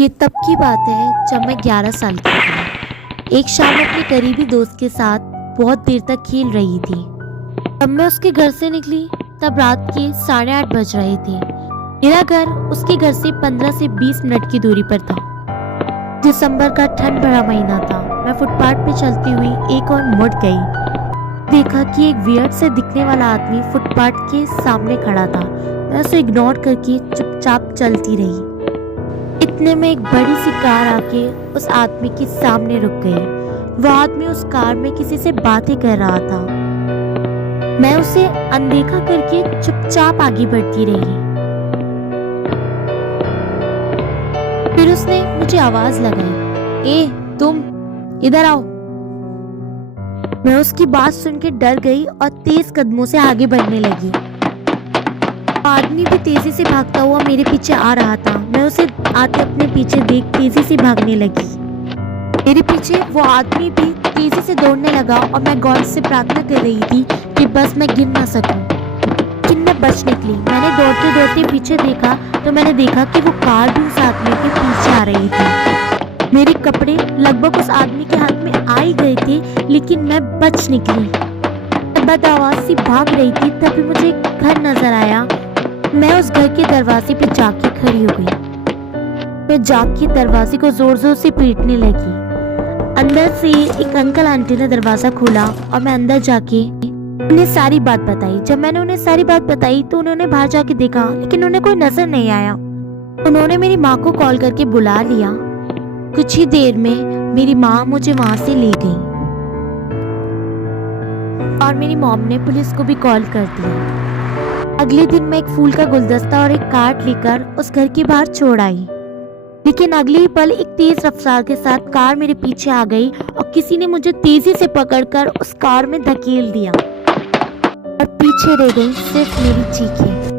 ये तब की बात है जब मैं 11 साल की थी। एक शाम अपने करीबी दोस्त के साथ बहुत देर तक खेल रही थी। जब मैं उसके घर से निकली तब रात के 8:30 बज रहे थे। मेरा घर उसके घर से 15 से 20 मिनट की दूरी पर था। दिसंबर का ठंड भरा महीना था। मैं फुटपाथ पे चलती हुई एक और मुड़ गई। देखा कि एक वियर्ड से दिखने वाला आदमी फुटपाथ के सामने खड़ा था। मैं उसे इग्नोर करके चुपचाप चलती रही। इतने में एक बड़ी सी कार आके उस आदमी के सामने रुक गई। वो आदमी उस कार में किसी से बातें कर रहा था। मैं उसे अनदेखा करके चुपचाप आगे बढ़ती रही। फिर उसने मुझे आवाज लगाई, ए तुम इधर आओ। मैं उसकी बात सुन के डर गई और तेज कदमों से आगे बढ़ने लगी। आदमी भी तेजी से भागता हुआ मेरे पीछे आ रहा था। मैं उसे आते अपने पीछे देख तेजी से भागने लगी। मेरे पीछे वो आदमी भी तेजी से दौड़ने लगा और मैं गॉड से प्रार्थना कर रही थी कि बस मैं गिर ना सकूं। लेकिन मैं बच निकली। मैंने दौड़ते दौड़ते पीछे देखा तो मैंने देखा कि वो कार भी उस आदमी के पीछे आ रही थी। मेरे कपड़े लगभग उस आदमी के हाथ में आ ही गए थे, लेकिन मैं बच निकली। मैं बदआवाज सी भाग रही थी, तभी मुझे एक घर नजर आया। मैं उस घर के दरवाजे पे जाके खड़ी हो गई। मैं जाके दरवाजे को जोर जोर से पीटने लगी। अंदर से एक अंकल आंटी ने दरवाजा खोला और मैं अंदर जाके उन्हें सारी बात बताई। जब मैंने उन्हें सारी बात बताई तो उन्होंने बाहर जाके देखा, लेकिन उन्हें कोई नजर नहीं आया। उन्होंने मेरी माँ को कॉल करके बुला लिया। कुछ ही देर में मेरी माँ मुझे वहां से ले गई और मेरी मॉम ने पुलिस को भी कॉल कर दिया। अगले दिन मैं एक फूल का गुलदस्ता और एक कार्ड लेकर उस घर के बाहर छोड़ आई, लेकिन अगले ही पल एक तेज रफ्तार के साथ कार मेरे पीछे आ गई और किसी ने मुझे तेजी से पकड़कर उस कार में धकेल दिया और पीछे रह गई सिर्फ मेरी चीखें।